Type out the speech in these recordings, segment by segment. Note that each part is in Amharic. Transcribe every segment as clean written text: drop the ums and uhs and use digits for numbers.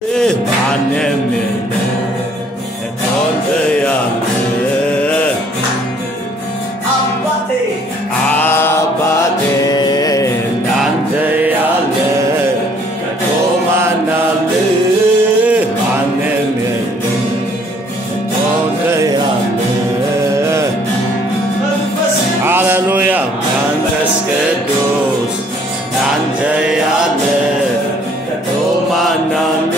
ማንም እንዳንተ ያለ አባቴ እንዳንተ ያለ ከቶ ማን አለ? ማንም እንዳንተ ያለ ሃሌሉያ መንፈስ ቅዱስ እንዳንተ ያለ ከቶ ማን አለ?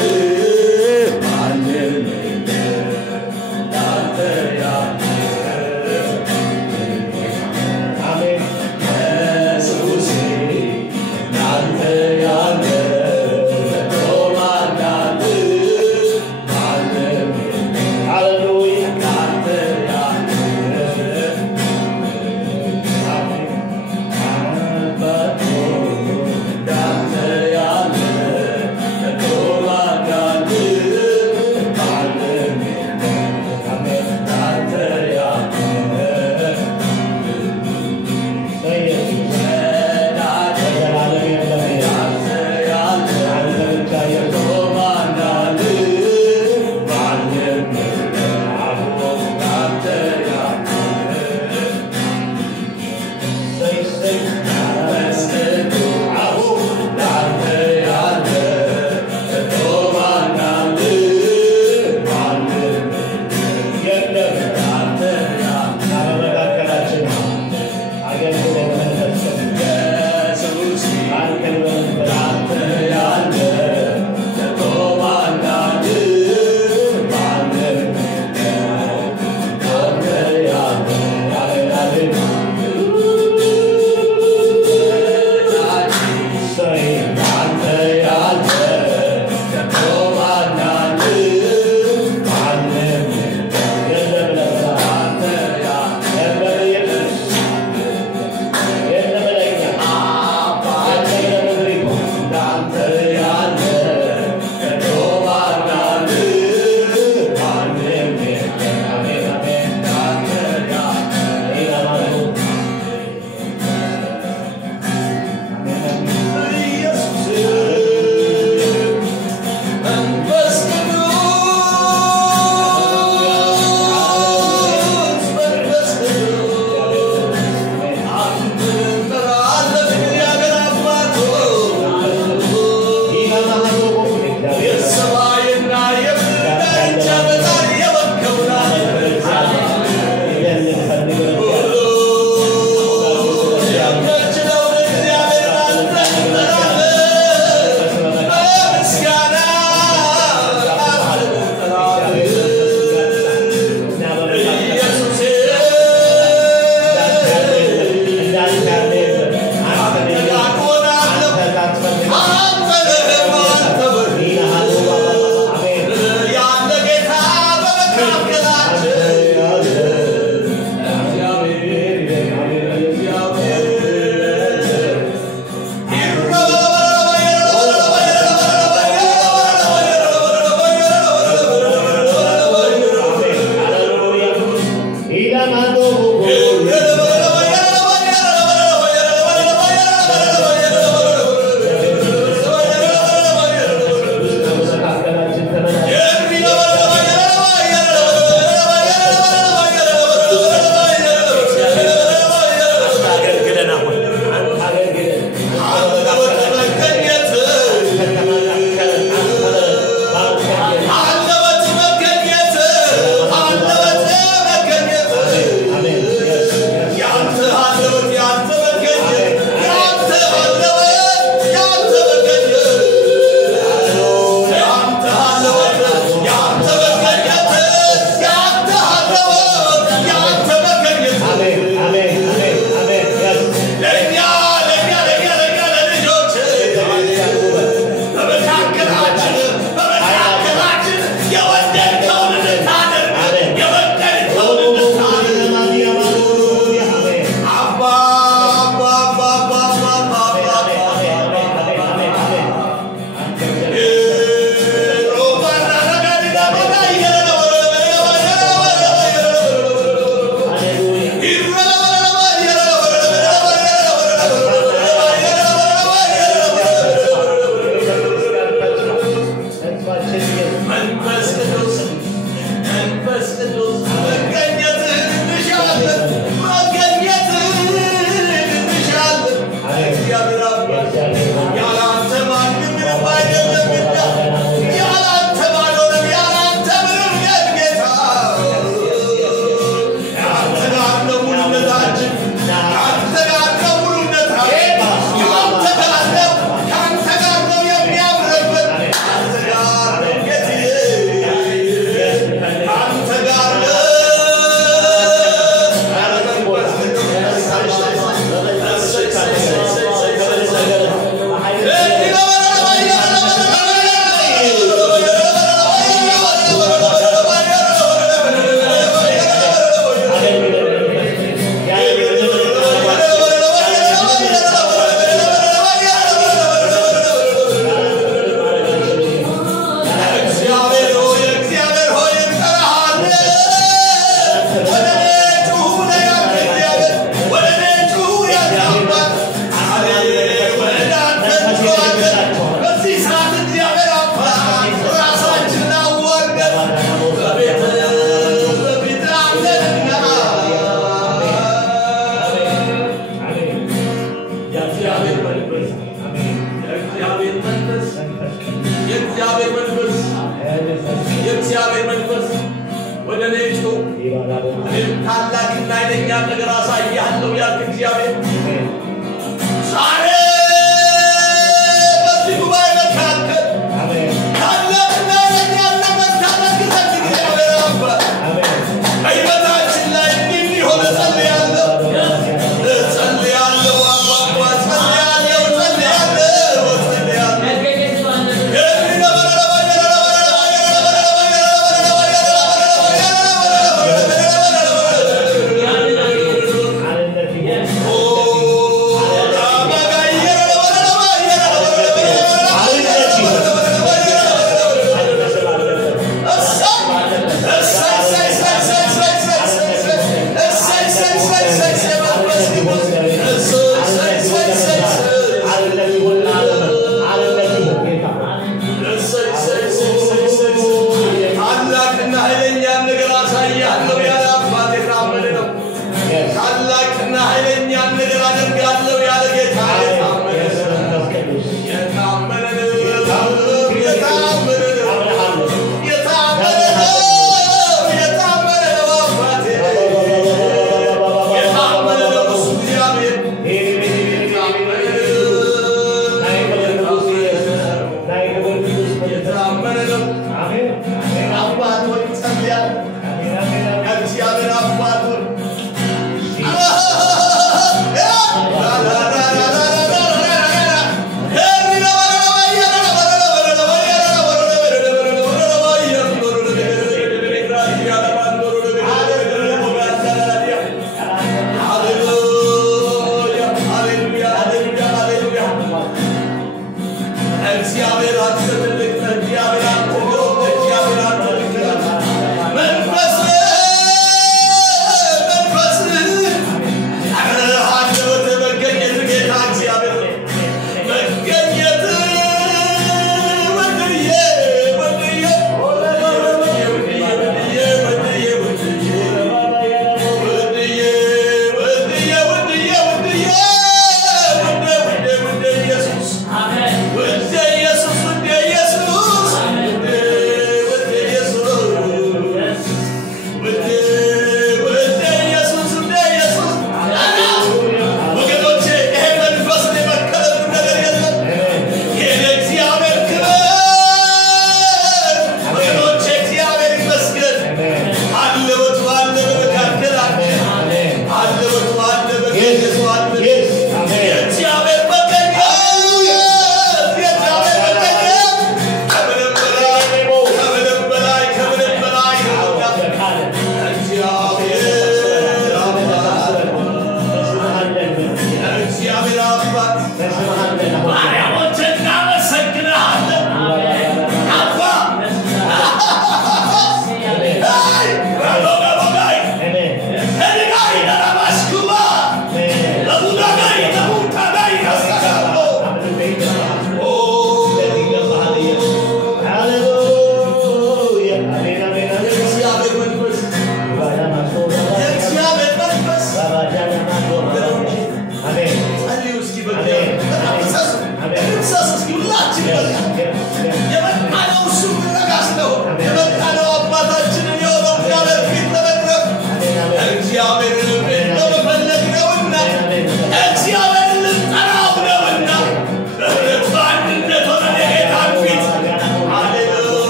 ታላቅና ኃይለኛ ነገር አሳያለሁ ያልክ እግዚአብሔር ዛሬ በዚህ ጉባኤ መካከል ታላቅና ኃይለኛ ነገር ታላቅነት እግዚአብሔር አባት በሕይወታችን ላይ እንዲሆን እጸልያለሁ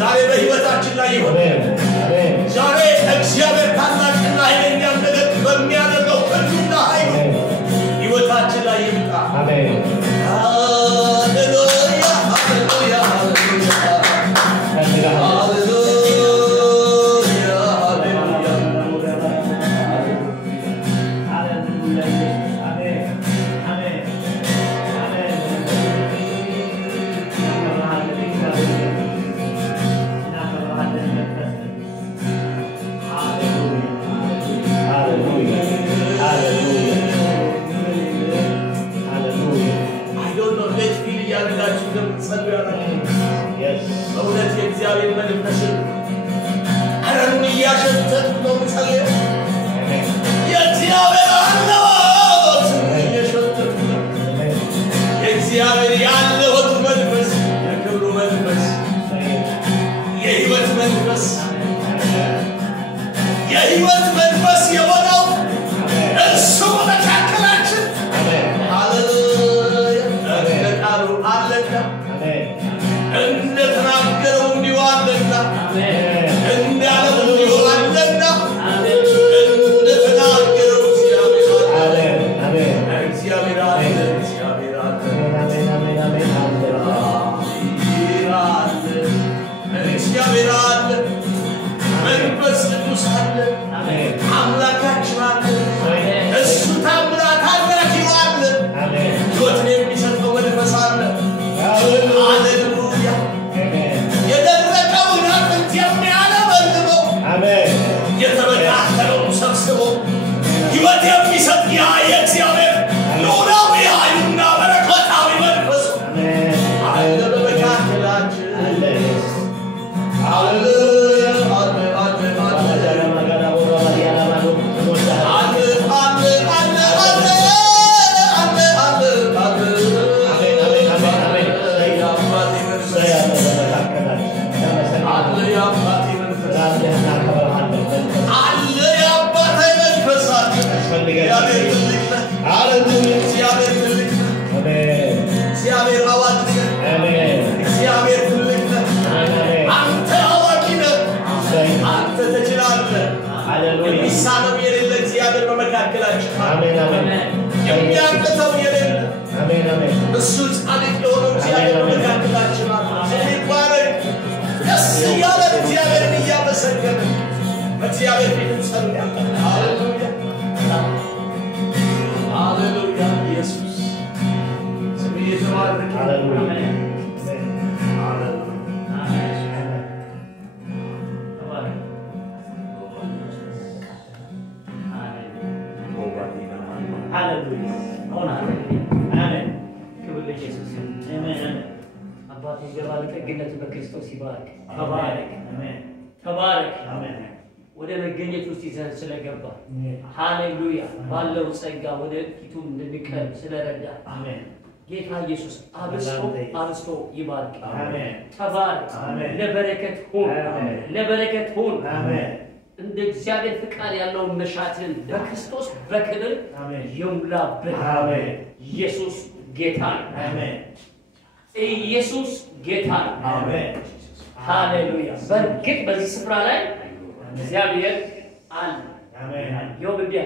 ዛሬ በህይወታችን ላይ ይሆን ዛሬ እግዚአብሔር ታላቅ የእግዚአብሔር መንፈስ አረኑን እያሸተት ነው የምጸልየው። የእግዚአብሔር አለወት እየሸተት ነው። የእግዚአብሔር ያለወት መንፈስ፣ የክብሩ መንፈስ፣ የህይወት መንፈስ፣ የህይወት መንፈስ የሆነው እሱ በመካከላችን ሃሌሉያ ቃሉ አለና እንደተናገረው እንዲሁ አለና እንዳለው እንዲሁ አለና እንደተናገረው እግዚአብሔር አለ። እግዚአብሔር አለ። እግዚአብሔር አለ። እግዚአብሔር አለ። መንፈስ ቅዱስ አለ። አምላካችን አለ። እሱ ታምራት አድራጊው አለ። ሕይወትን የሚሰጠው መንፈስ አለ። ሃሌሉያ የደረቀውን አጥንት የሚያለመልመው የተበታተነውን ሰብስቦ ሕይወት የሚሰጥ ያ የእግዚአብሔር ኖራዊ ኃይሉና በረከታዊ መንፈስ አለ በመካከላችን። ሃሌሉያ የሚሳነው የሌለ እግዚአብሔር በመካከላችን የሚያቅተው የሌለ እሱ ጻድቅ የሆነው እግዚአብሔር በመካከላችን ይባረክ። ደስ እያለ እግዚአብሔርን እያመሰገነ በእግዚአብሔር ፊት እንጸልያለን። ሃሌሉያ ሃሌሉያ ኢየሱስ ስም እየተባረከ ገነት በክርስቶስ ይባርክ። ተባረክ ተባረክ። ወደ መገኘት ውስጥ ይዘን ስለገባ ሃሌሉያ ባለው ጸጋ ወደ ፊቱም እንድንቀርብ ስለረዳ ጌታ ኢየሱስ አብስቶ ይባርክ። ተባረክ። ለበረከት ሁን፣ ለበረከት ሁን። እንደ እግዚአብሔር ፍቃድ ያለውን መሻትን በክርስቶስ በክብር ይሙላብህ። ኢየሱስ ጌታ ነው። ኢየሱስ ጌታ ነው። ሃሌሉያ። በእርግጥ በዚህ ስፍራ ላይ እግዚአብሔር አለ። ይወብዲያ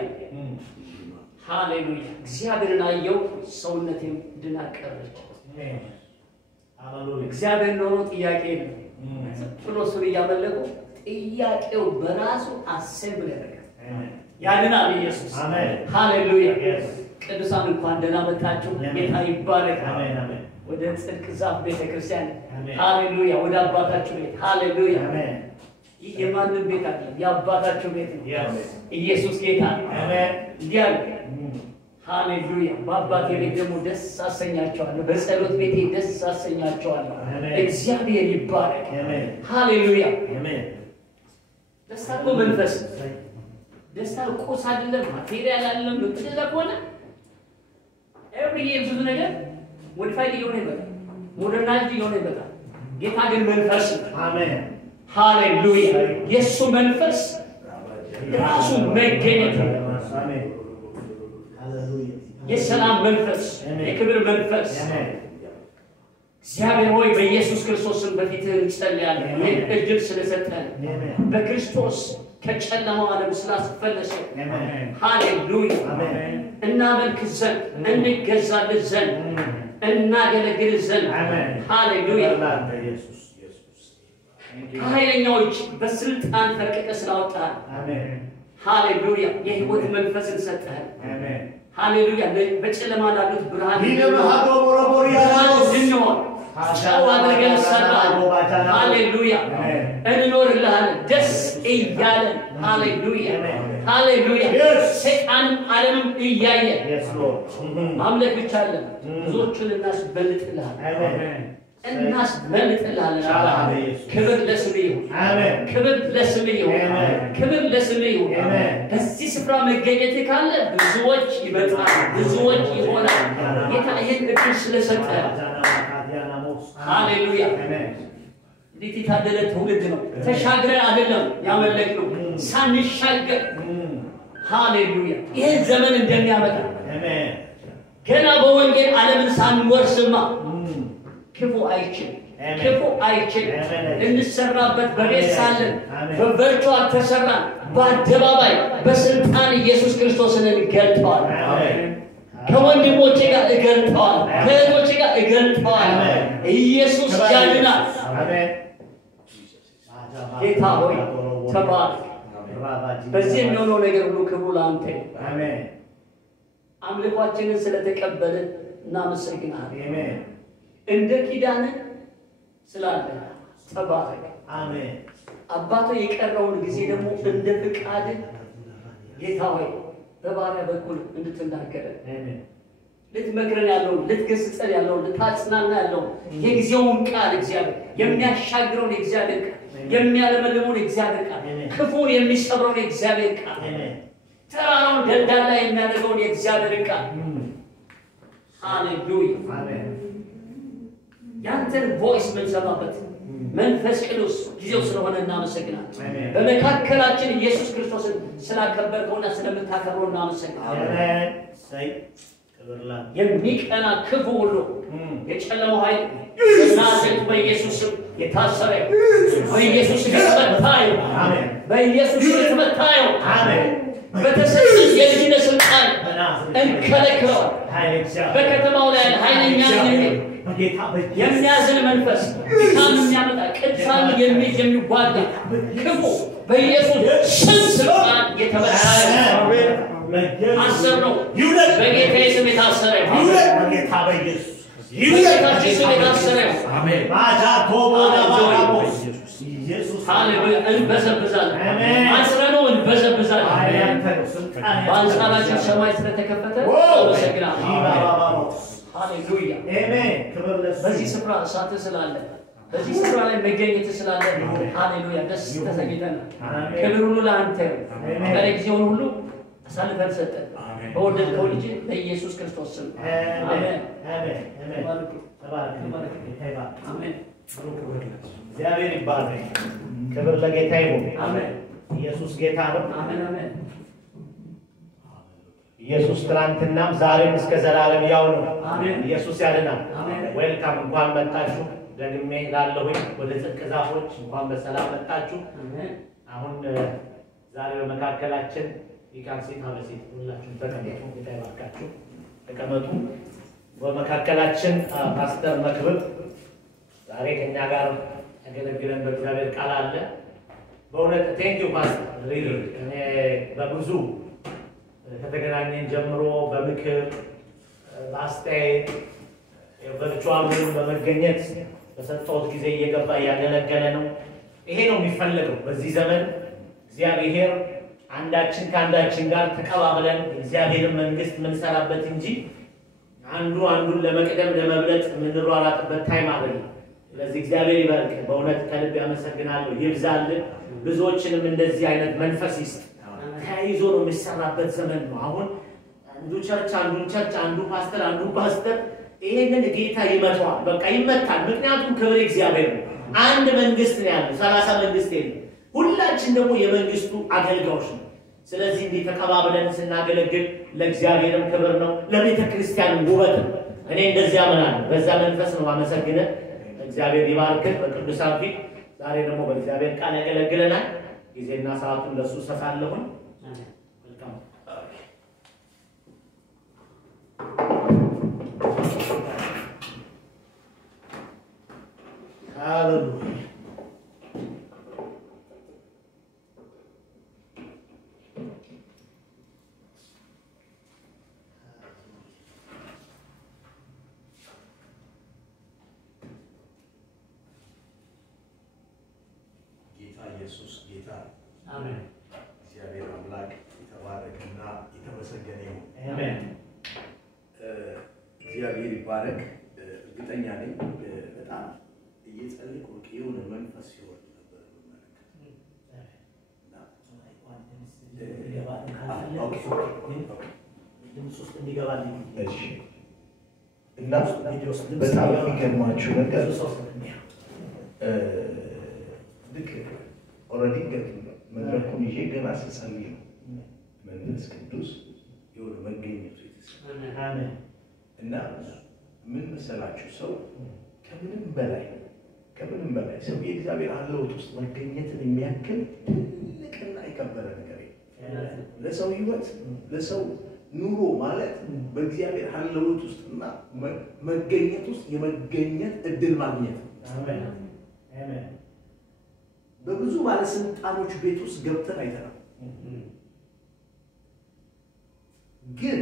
ሃሌሉያ። እግዚአብሔርን አየው፣ ሰውነቴም ድና ቀረች። እግዚአብሔር ኖሮ ጥያቄ ነው ብሎ እሱን እያመለኩ ጥያቄው በራሱ አሴምብል ያደርጋል። ያድናል ኢየሱስ። ሃሌሉያ። ቅዱሳን እንኳን ደህና መጣችሁ። ጌታ ይባረክ። ወደ ጽድቅ ዛፍ ቤተክርስቲያን ሃሌሉያ፣ ወደ አባታችሁ ቤት ሃሌሉያ። ይህ የማንም ቤት አይደለም፣ የአባታችሁ ቤት ነው። ኢየሱስ ጌታ ነው። እንዲያል ሃሌሉያ። በአባቴ ቤት ደግሞ ደስ አሰኛቸዋለሁ፣ በጸሎት ቤቴ ደስ አሰኛቸዋለሁ። እግዚአብሔር ይባረክ። ሃሌሉያ። ደስታ እኮ መንፈስ፣ ደስታ ቁስ አይደለም፣ ማቴሪያል አይደለም። ብትደዛ ከሆነ ኤቭሪ ብዙ ነገር ሞዲፋይድ እየሆነ ይመጣል፣ ሞደርናይዝድ እየሆነ ይመጣል። ጌታ ግን መንፈስ አሜን ሃሌሉያ። የሱ መንፈስ ራሱ መገኘት አሜን ሃሌሉያ። የሰላም መንፈስ፣ የክብር መንፈስ እግዚአብሔር ሆይ በኢየሱስ ክርስቶስም በፊትህ እንጸልያለን። እድል ስለሰጠን በክርስቶስ ከጨለማው ዓለም ስላስፈለሰ ሃሌሉያ። እናመልክ ዘንድ እንገዛልህ ዘንድ እናገለግል ዘንድ ሃሌሉያ። ከኃይለኛዎች በስልጣን ፈርቅቀ ስላወጣን ሃሌሉያ። የህይወት መንፈስን ሰጠን ሃሌሉያ። በጨለማ ላሉት ብርሃን እንድንሆን ጨው አድርገን ሰራን ሃሌሉያ። እንኖርልሃለን ደስ እያለን ሃሌሉያ ሃሌሉያ። ሰይጣንም ዓለምም እያየ ማምለክ ብቻ አለን። ብዙዎቹን እናስበልጥልሃል። እናስመልጥልሃለን። ክብር ለስምህ ይሁን። ክብር ለስምህ ይሁን። ክብር ለስምህ ይሁን። በዚህ ስፍራ መገኘት ካለ ብዙዎች ይመጣሉ፣ ብዙዎች ይሆናል። ጌታ ይህን እድል ስለሰጠ ሃሌሉያ። እንዴት የታደለ ትውልድ ነው። ተሻግረን አይደለም ያመለክነው፣ ሳንሻገር ሃሌሉያ። ይህን ዘመን እንደሚያመጣ ገና በወንጌል ዓለምን ሳንወርስማ ክፉ አይችልም፣ ክፉ አይችልም። እንሰራበት በቤት ሳለን በቨርቹዋል ተሰራን፣ በአደባባይ በስልጣን ኢየሱስ ክርስቶስን እንገልጠዋል። ከወንድሞቼ ጋር እገልጠዋል፣ ከእህቶቼ ጋር እገልጠዋል። ኢየሱስ ያድናል። ጌታ ሆይ ተባረክ። በዚህ የሚሆነው ነገር ሁሉ ክብሩ ለአንተ። አምልኳችንን ስለተቀበልን እናመሰግናለን። እንደ ኪዳን ስላለ ተባረክ። አሜን። አባቶ የቀረውን ጊዜ ደግሞ እንደ ፍቃድ ጌታ ሆይ በባሪያ በኩል እንድትናገረን ልትመክረን ያለውን ልትገስጸን ያለውን ልታጽናና ያለውን የጊዜውን ቃል እግዚአብሔር የሚያሻግረውን የእግዚአብሔር ቃል የሚያለመልመውን የእግዚአብሔር ቃል ክፉን የሚሰብረውን የእግዚአብሔር ቃል ተራራውን ደልዳላ የሚያደርገውን የእግዚአብሔር ቃል ሃሌሉያ አሜን። ያንተን ቮይስ የምንሰማበት መንፈስ ቅዱስ ጊዜው ስለሆነ እናመሰግናለን። በመካከላችን ኢየሱስ ክርስቶስን ስላከበርከውና ስለምታከብረው እናመሰግናለን። የሚቀና ክፉ ሁሉ የጨለማው ኃይል በናዝሬቱ በኢየሱስ ስም የታሰረ በኢየሱስ ስም የተመታ ይሁን። በኢየሱስ ስም የተመታ ይሁን። በተሰጠን የልጅነት ስልጣን እንከለክለው። በከተማው ላይ ኃይለኛ የሚያዝን መንፈስ ድካም የሚያመጣ ቅዱሳን የሚዋጋ ክፉ በኢየሱስ ስም ስልጣን የተመታ አስር ነው። በጌታ ስም የታሰረ በጌታ በኢየሱስ በጌታችን ስም የታሰረ አሜን። ሃሌሉያ። እንበዘብዛለን፣ አስረነው እንበዘብዛለን። በአንጻራችን ሰማይ ስለተከፈተ አመሰግናለሁ። ሃሌሉያ አሜን። በዚህ ስፍራ እሳት ስላለ በዚህ ስፍራ ላይ መገኘት ስላለ ሃሌሉያ ደስ ተሰኝተናል። ክብር ሁሉ ለአንተ ይሁን። ለጊዜውን ሁሉ አሳልፈን ሰጠን በወደድከው ልጅ በኢየሱስ ክርስቶስ ስም አሜን። አሜን። እግዚአብሔር ይባረክ። ክብር ለጌታ ይሁን። አሜን። ኢየሱስ ጌታ ነው። አሜን አሜን። ኢየሱስ ትናንትናም ዛሬም እስከ ዘላለም ያው ነው። ኢየሱስ ያድናል። ዌልካም። እንኳን መጣችሁ። ደግሜ ላለሁኝ ወደ ጽድቅ ዛፎች እንኳን በሰላም መጣችሁ። አሁን ዛሬ በመካከላችን ይካንሲት ሀበሲት ሁላችሁም ተቀመጡ። ጌታ ይባርካችሁ። ተቀመጡ። በመካከላችን ፓስተር መክብብ ዛሬ ከኛ ጋር ያገለግለን በእግዚአብሔር ቃል አለ። በእውነት ቴንኪው ፓስተር። እኔ በብዙ ከተገናኘን ጀምሮ በምክር በአስተያየት ቨርቹዋልን በመገኘት በሰጠሁት ጊዜ እየገባ እያገለገለ ነው። ይሄ ነው የሚፈለገው በዚህ ዘመን። እግዚአብሔር አንዳችን ከአንዳችን ጋር ተቀባብለን እግዚአብሔርን መንግስት የምንሰራበት እንጂ አንዱ አንዱን ለመቅደም ለመብለጥ የምንሯሯጥበት ታይም አይደለም። ስለዚህ እግዚአብሔር ይባርክ። በእውነት ከልብ ያመሰግናለሁ። ይብዛልን። ብዙዎችንም እንደዚህ አይነት መንፈስ ይስጥ። ተያይዞ ነው የሚሰራበት ዘመን ነው። አሁን አንዱ ቸርች አንዱ ፓስተር ይሄንን ጌታ ይመታዋል። በቃ ይመታል። ምክንያቱም ክብር እግዚአብሔር ነው። አንድ መንግስት ነው ያለው፣ 30 መንግስት የለም። ሁላችን ደግሞ የመንግስቱ አገልጋዮች ነው። ስለዚህ እንዲህ ተቀባብለን ስናገለግል ለእግዚአብሔርም ክብር ነው፣ ለቤተ ክርስቲያን ውበት ነው። እኔ እንደዚህ አምናለሁ። በዛ መንፈስ ነው አመሰግነ። እግዚአብሔር ይባርክህ። በቅዱሳን ፊት ዛሬ ደግሞ በእግዚአብሔር ቃል ያገለግለናል። ጊዜና ሰዓቱን ለሱ ሰጣለሁን። መልካም ሃሌሉያ። ኢየሱስ ጌታ አሜን። እግዚአብሔር አምላክ የተባረከና የተመሰገነ ይሁን። አሜን። እግዚአብሔር ይባረክ። እርግጠኛ ነኝ በጣም እየጸለይኩ የሆነ መንፈስ ሲወርድ ነበር እና በጣም የሚገርማችሁ ነገር ልክ ኦልሬዲ መድረኩን ይዤ ገና ስጸልይ ነው መንፈስ ቅዱስ የሆነ መገኘቱ የተሰማኝ እና ምን መሰላችሁ ሰው ከምንም በላይ ሰው የእግዚአብሔር አለውት ውስጥ መገኘትን የሚያክል ትልቅና የከበረ ነገር የለም። ለሰው ህይወት ለሰው ኑሮ ማለት በእግዚአብሔር አለውት ውስጥና መገኘት ውስጥ የመገኘት እድል ማግኘት ነው። አሜን አሜን። በብዙ ባለስልጣኖች ቤት ውስጥ ገብተን አይተናል። ግን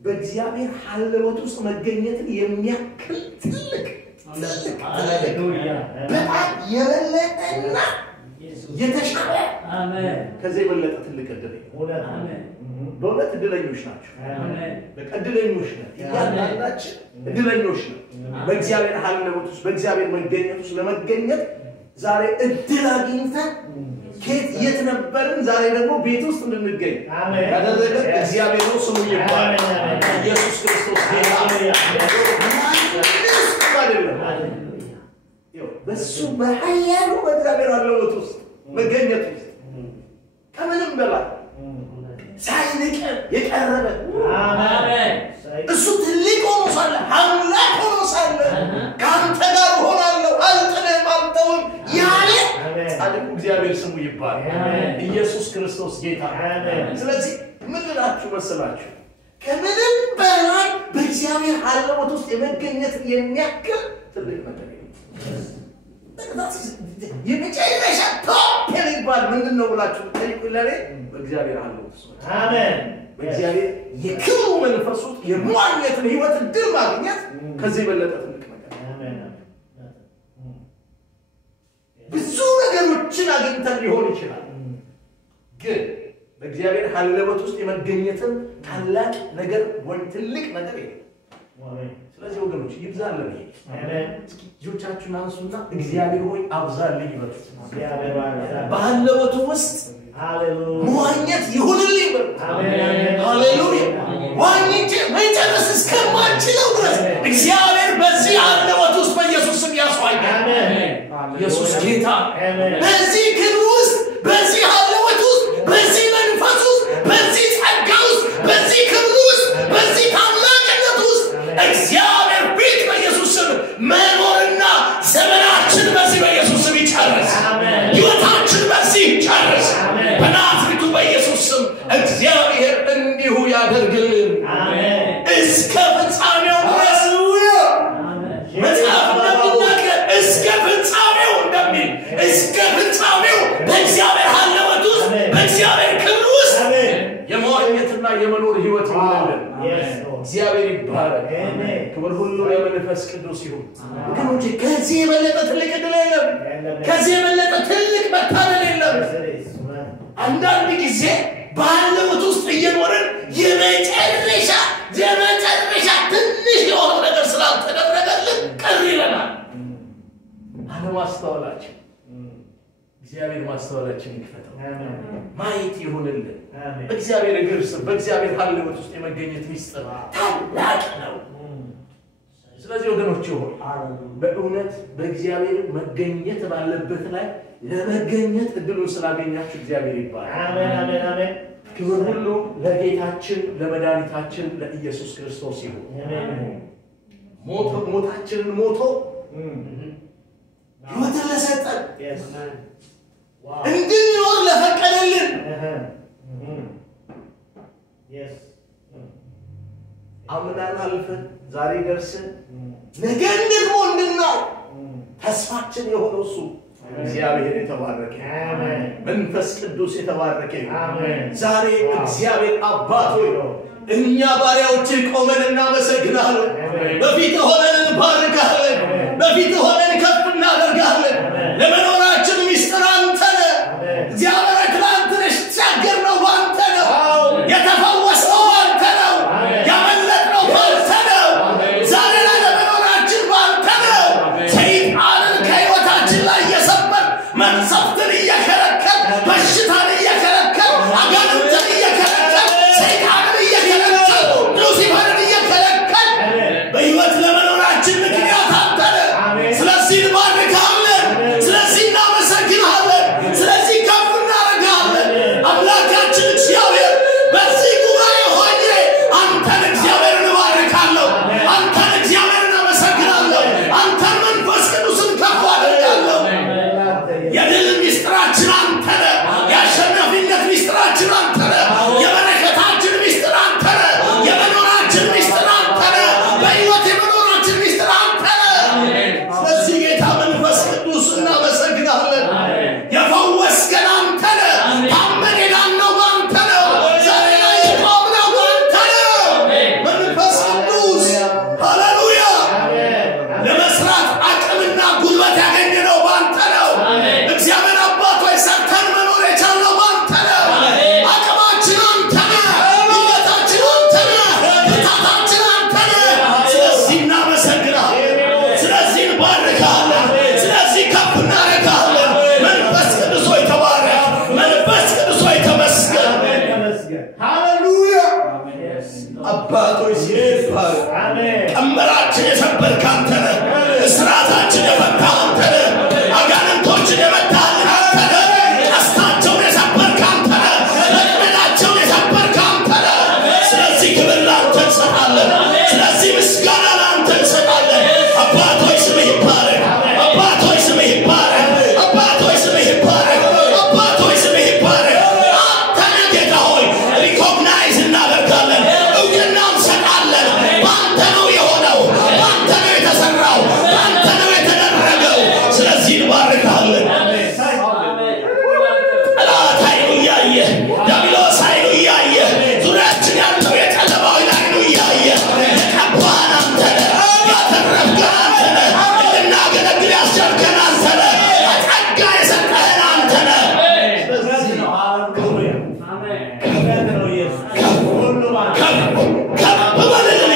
በእግዚአብሔር ሐለወት ውስጥ መገኘትን የሚያክል ትልቅ ሃሌሉያ በጣም የበለጠና የተሻለ አሜን ከዚህ የበለጠ ትልቅ እድል አሜን። በእውነት እድለኞች ናቸው። አሜን በእድለኞች ነን። ያላላችሁ እድለኞች ነን። በእግዚአብሔር ሐለወት ውስጥ በእግዚአብሔር መገኘት ውስጥ ለመገኘት ዛሬ እድል አግኝተን ከየት የት ነበርን ዛሬ ደግሞ ቤት ውስጥ እንድንገኝ ያደረገ እግዚአብሔር ነው። ስሙ ይባረክ። ኢየሱስ ክርስቶስ ጌታ በሱ በኃያሉ በእግዚአብሔር አለውት ውስጥ መገኘት ውስጥ ከምንም በላይ ሳይንቀን የቀረበ አሜን። እሱ ትልቅ ሆኖ ሳለ አምላክ ሆኖ ሳለ ካንተ ጋር ሆናለሁ አልጥልህም አልተውም ያለ ጻድቁ እግዚአብሔር ስሙ ይባረክ። ኢየሱስ ክርስቶስ ጌታ። ስለዚህ ምን ልላችሁ መሰላችሁ ከምንም በላይ በእግዚአብሔር ሐለወት ውስጥ የመገኘት የሚያክል ትልቅ ነገር የመጨረሻ ቶፕ የሚባል ምንድን ነው ብላችሁ ጠይቁልኝ። በእግዚአብሔር ሐለወት ውስጥ አሜን በእግዚአብሔር የክብሩ መንፈስ ውስጥ የሟኘትን ህይወት ድል ማግኘት ከዚህ የበለጠ ትልቅ ነገር አሜን። ብዙ ነገሮችን አግኝተን ሊሆን ይችላል ግን በእግዚአብሔር ሐለወት ውስጥ የመገኘትን ታላቅ ነገር ወይ ትልቅ ነገር የለም። አሜን። ስለዚህ ወገኖች ይብዛልን። አሜን። እስኪ ልጆቻችሁን አንሱና እግዚአብሔር ሆይ አብዛልኝ በሉ። እግዚአብሔር ሆይ በሐለወቱ ውስጥ ሃሌሉያ መዋኘት ይሁንልኝ በሉ። አሜን ሃሌሉያ። ዋኝቼ መጨረስ እስከማንችለው ድረስ እግዚአብሔር በዚህ ሐለወት ውስጥ በኢየሱስ ስም ያስዋኛል። አሜን ኢየሱስ ጌታ። በዚህ ክብር ውስጥ በዚህ ሐለወት ውስጥ በዚህ መንፈስ ውስጥ በዚህ ጸጋ ውስጥ በዚህ ክብር ውስጥ በዚህ ታላቅነት ውስጥ እግዚአብሔር ፊት በኢየሱስ ስም መኖርና ዘመናችን በዚህ በኢየሱስ ስም ይጨርስ። ሕይወታችን በዚህ ይጨርስ። በናዝሬቱ በኢየሱስ ስም እግዚአብሔር እንዲሁ ያደርግልን እስከ ፍጻሜው ድረስ። መጽሐፍ እንደሚናገር እስከ ፍጻሜው እንደሚል እስከ ፍጻሜው በእግዚአብሔር ሐለወት ውስጥ በእግዚአብሔር ክብር ውስጥ የመዋኘትና የመኖር ህይወት ይሆናል። እግዚአብሔር ይባረክ። ክብር ሁሉ ለመንፈስ ቅዱስ ይሁን። ወገኖቼ ከዚህ የበለጠ ትልቅ ዕድል የለም። ከዚህ የበለጠ ትልቅ መታደል የለም። አንዳንድ ጊዜ በሐለወት ውስጥ እየኖርን የመጨረሻ ትንሽ የሆነው ነገር ስላልተደረገልን ቅር ይለናል። አለማስተዋላችን እግዚአብሔር ማስተዋላችን ይክፈተው። ማየት ይሁንልን። በእግዚአብሔር እግር ስር በእግዚአብሔር ሐለወት ውስጥ የመገኘት ሚስጥር ታላቅ ነው። ስለዚህ ወገኖች ሆይ በእውነት በእግዚአብሔር መገኘት ባለበት ላይ ለመገኘት እድሉን ስላገኛችሁ እግዚአብሔር ይባረክ። አሜን አሜን አሜን። ክብር ሁሉ ለጌታችን ለመድኃኒታችን ለኢየሱስ ክርስቶስ ይሁን። ሞታችንን ሞቶ ሕይወትን ለሰጠን እንድንኖር ለፈቀደልን አምናን አልፈን ዛሬ ደርሰን ነገን ደግሞ እንድናው ተስፋችን የሆነው እሱ እግዚአብሔር የተባረከ አሜን። መንፈስ ቅዱስ የተባረከ አሜን። ዛሬ እግዚአብሔር አባት ሆይ እኛ ባሪያዎች ቆመን እናመሰግናለን። በፊት ሆነን እንባርካለን። በፊት ሆነን ከፍ እናደርጋለን። ለመኖራችን ሚስጥር አንተ ነህ። እግዚአብሔር ትናንት ተሻገርነው ባንተ ነው። የተፈወስነው ባንተ ነው። ያመለጥነው ባንተ ነው። ዛሬ ላይ ለመኖራችን ባንተ ነው። ሰይጣን መንሰፍትን እየከለከል በሽታን እየከለከል አጋንንትን እየከለከል ሰይጣንን እየከለከል ሉሲፈርን እየከለከል በሕይወት ለመኖራችን ምክንያት አንተ ነህ። ስለዚህ እንባርክሃለን፣ ስለዚህ እናመሰግንሃለን፣ ስለዚህ ከፍ እናደርግሃለን። አምላካችን እግዚአብሔር በዚህ ጉባኤ ሆኜ አንተን እግዚአብሔርን እባርካለሁ፣ አንተን እግዚአብሔርን አመሰግናለሁ፣ አንተን መንፈስ ቅዱስን ከፍ አደርጋለሁ። የድል ምስጢራችን አንተ ነህ፣ የአሸናፊነት ምስጢራችን አንተ ነህ፣ የበረከታችን ምስጢር አንተ ነህ፣ የመኖራችን ምስጢር አንተ ነህ፣ በሕይወት የመኖራችን ምስጢር አንተ ነህ። ስለዚህ ጌታ መንፈስ ቅዱስ እናመሰግናለን። የፈወስከን አንተ ነህ፣ ታመን የዳነው አንተ ነህ፣ ዛሬ ላይ የቆምነው አንተ ነህ። መንፈስ ቅዱስ ሃሌሉያ ለመስራት አቅምና ጉልበት ያገኘነው ባንተ ነው። እግዚአብሔር አባት ሆይ ሰርተን መኖር የቻልነው ባንተ ነው። አቅማችን አንተ ነህ፣ ጉልበታችን አንተ ነህ፣ ብርታታችን አንተ ነህ። ስለዚህ እናመሰግናለን፣ ስለዚህ እንባርካለን፣ ስለዚህ ከፍ እናደርግሃለን። መንፈስ ቅዱስ ሆይ ተባረክ፣ መንፈስ ቅዱስ ሆይ ተመስገን። ሃሌሉያ አባቶች ሲባል ቀንበራችን የሰበርክ አንተ ነህ፣ እስራታችን የፈታ አንተ ነህ፣ አጋንንቶችን የመታልን አንተ ነህ፣ ቀስታቸውን የሰበርክ አንተ ነህ፣ መቅደዳቸውን የሰበርክ አንተ ነህ። ስለዚህ ክብር ለአንተ እንሰጣለን፣ ስለዚህ ምስጋና ለአንተ እንሰጣለን። አባቶች ስምህ ይባረክ፣ አባቶች ስምህ ይባረክ፣ አባቶች ስምህ ይባረክ፣ አባቶች ስምህ ይባረክ። አንተ ነህ ጌታ ሆይ ሪኮግናይዝ እናደርጋለን፣ እውቅና እንሰጣለን። በአንተ ነው የሆነው፣ በአንተ ነው የተሰራው፣ በአንተ ነው የተደረገው። ስለዚህ እንባርካለን። ጠላት አይኑ እያየ፣ ዲያብሎስ አይኑ እያየ፣ ዙሪያችን ያለው የጨለማው አይኑ እያየ የቀባህን አንተ ነህ፣ ያተረፍከን አንተ ነህ፣ እንድናገለግል ያስቻልከን አንተ ነህ፣ ጸጋ የሰጠህን አንተ ነህ። ከፍ በልልን